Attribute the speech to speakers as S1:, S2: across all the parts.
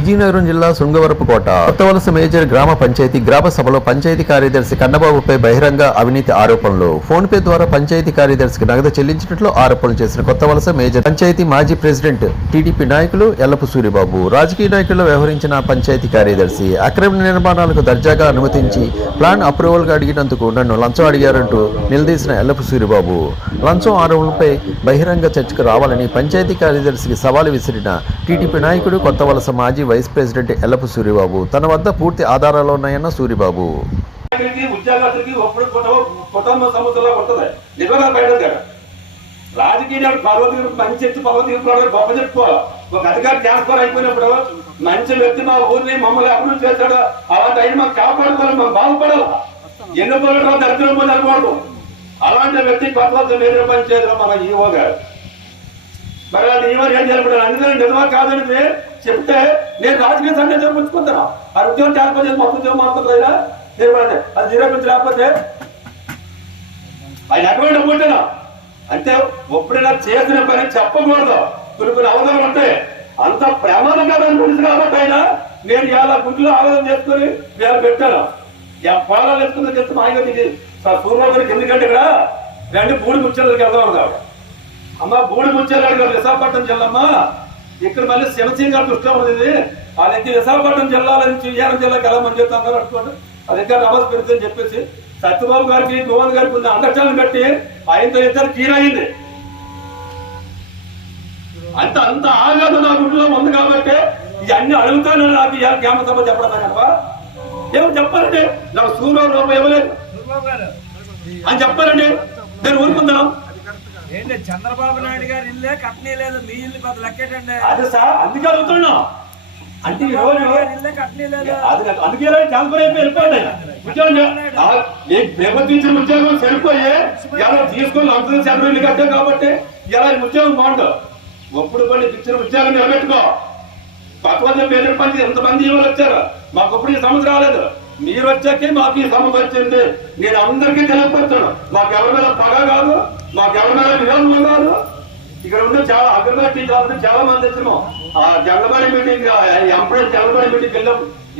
S1: విజయనగరం జిల్లా శృంగవరపుకోట కొత్తవలస మేజర్ గ్రామ పంచాయతీ గ్రామ సభలో పంచాయతీ కార్యదర్శి కన్నబాబుపై బహిరంగ అవినీతి ఆరోపణలు. ఫోన్ పే ద్వారా పంచాయతీ కార్యదర్శికి నగదు చెల్లించినట్లు ఆరోపణలు చేసిన కొత్తవలస మేజర్ పంచాయతీ మాజీ ప్రెసిడెంట్ టీడీపీ నాయకులు ఎల్లపు సూరిబాబు. రాజకీయ నాయకుల్లో వ్యవహరించిన పంచాయతీ కార్యదర్శి అక్రమ నిర్మాణాలకు దర్జాగా అనుమతించి ప్లాన్ అప్రూవల్గా అడిగినందుకు నన్ను లంచం అడిగారంటూ నిలదీసిన ఎల్లపు సూరిబాబు. లంచం ఆరోపణలపై బహిరంగ చర్చకు రావాలని పంచాయతీ కార్యదర్శికి సవాలు విసిరిన టీడీపీ నాయకుడు కొత్త వలస మాజీ వైస్ ప్రెసిడెంట్ ఎల్లపు సూరిబాబు. తన వద్ద పూర్తి ఆధారాలు ఉన్నాయన్న సూరిబాబు.
S2: నాయకులకి ఉద్యోగస్తులకి ఒప్పుడు కుటుంబ కుటుంబ సమస్యలో ఉంటుంది నిజంగా రాజకీయ నాయకుడు మంచి ఎత్తు పర్వతం ఇప్పుడు గొప్ప చెప్పుకోవాలి. ఒక అధికారి ట్రాన్స్ఫర్ అయిపోయినప్పుడు మంచి వ్యక్తి మా ఊరిని మమ్మల్ని అభివృద్ధి చేస్తాడు అలాంటి అయిన మాకు కాపాడుకోవాలి మేము బాగుపడాలి. ఎన్నో పనులు దరిద్రం పోయి అనుకోవడం అలాంటి వ్యక్తి కొత్త లేదు పంచాయతీలో మన ఈవో గారు. మరి అది ఈవో ఏం చేయాలి అందుకని నిజమా కాదనేది చెప్తే నేను రాజకీయ సంఘటన పుచ్చుకుంటాను ఆ ఉద్యోగం చేరకపోతే మొత్తం ఉద్యోగం మారుతుంది తీర్మానం అది నిరూపించి రాకపోతే ఆయన ఎటువంటి నమ్ముంటున్నా అంటే ఎప్పుడైనా చేసిన పని చెప్పకూడదు. కొన్ని కొన్ని అవసరం ఉంటాయి. అంత ప్రమాదంగా అనిపించింది కాబట్టి ఆయన నేను ఇలా గుడ్లో ఆవేదన చేసుకుని నేను పెట్టాను. యా పొలాలు ఎత్తుకుందని చెప్తే మా ఆయన దిగి సూర్యబాబుకి ఎందుకంటే ఇక్కడ రెండు బూడి ముచ్చలకి వెళ్దాం కాబట్టి అమ్మ బూడి ముచ్చారు గారు విశాఖపట్నం జిల్లమ్మ ఇక్కడ మళ్ళీ శివసింగ్ గారు దృష్టిలో ఉంది వాళ్ళ నుంచి విశాఖపట్నం జిల్లా నుంచి విజయనగరం జిల్లాకి వెళ్ళమని చెప్తాను అనుకోండి. అది ఇంకా నమస్ పెడుతుందని చెప్పేసి సత్యబాబు గారికి మోహన్ గారికి కొంచెం అండర్స్టాండింగ్ కట్టి ఆయనతో ఇద్దరు క్లియర్ అయింది. అంత అంత ఆగాదు నా గుడిలో ఉంది కాబట్టి ఇవన్నీ అడుగుతాను నాకు ఇవాళ గ్రామ సభ చెప్పడం కనుక ఏమో చెప్పాలండి? నాకు సూర్యరావు రూపాయి ఇవ్వలేదు. అని చెప్పాలండి. నేను ఊరుకుందాం
S3: ఏంటి చంద్రబాబు నాయుడు గారి ఇల్లే కట్నీ లేదు మీ ఇల్లు పెద్ద లెక్కేటండి.
S2: అదే సార్ అందుకే అడుగుతున్నా అంటే ఈ రోజు
S3: ఇల్లే లేదు.
S2: అది అందుకే ట్రాన్స్ఫర్ అయిపోయి వెళ్ళిపోయాడు. ఉద్యోగం ప్రభుత్వం ఇచ్చిన ఉద్యోగం సరిపోయి ఇలా తీసుకొని అంత సెలవు ఇల్లు కట్టాం కాబట్టి ఇలా ఈ ఉద్యోగం బాగుండు. ఒప్పుడు పని ఇచ్చిన ఉద్యోగం నిలబెట్టుకో. పక్కన పేరు పని ఎంతమంది ఇవాళ వచ్చారు? మాకు ఇప్పుడు ఈ సమస్య రాలేదు. మీరు వచ్చాకే మాకు ఈ సమస్య వచ్చింది. నేను అందరికీ తెలియపరుస్తాను. మాకు ఎవరి మీద పగ కాదు. మాకు ఎవరి మీద విరోధం ఇక్కడ ఉన్న చాలా అగ్రగారి టీచర్లు చాలా మంది వచ్చినాం ఆ జనబడి మీటింగ్ ఎంప్లాయీ జనబడి మీటింగ్ వెళ్ళాం.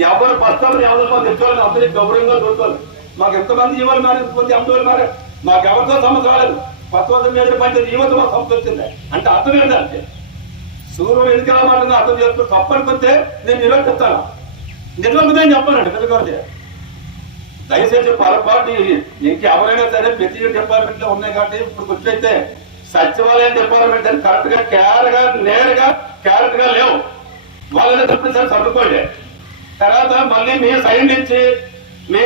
S2: ఎవరు ప్రస్తావన ఎవరు మాకు తెచ్చుకోవాలి అందరికి గౌరవంగా దొరకాలి మాకు ఎంతమంది ఇవ్వాలి మరి కొంత అమ్మవారు మరి మాకు? ఎవరితో సమస్య రాలేదు. కొత్త మీద పంచాయతీ యువత మా సమస్య వచ్చింది. అంటే అర్థం ఏంటంటే సూర్యుడు ఎందుకు ఎలా అర్థం చేసుకుని తప్పనుకుంటే నేను నిరోధిస్తాను. నిజంగా చెప్పానండి పెద్దగారు దయచేసి పొరపాటు ఇంకెవరైనా సరే ప్రతి డిపార్ట్మెంట్లో ఉన్నాయి కాబట్టి ఇప్పుడు గుర్తైతే సచివాలయం డిపార్ట్మెంట్ అని కరెక్ట్గా క్యార్గా నేరుగా క్యారెక్ట్గా లేవు. వాళ్ళని తప్పించాలి చదువుకోండి తర్వాత మళ్ళీ మీ సైన్ ఇచ్చి మీ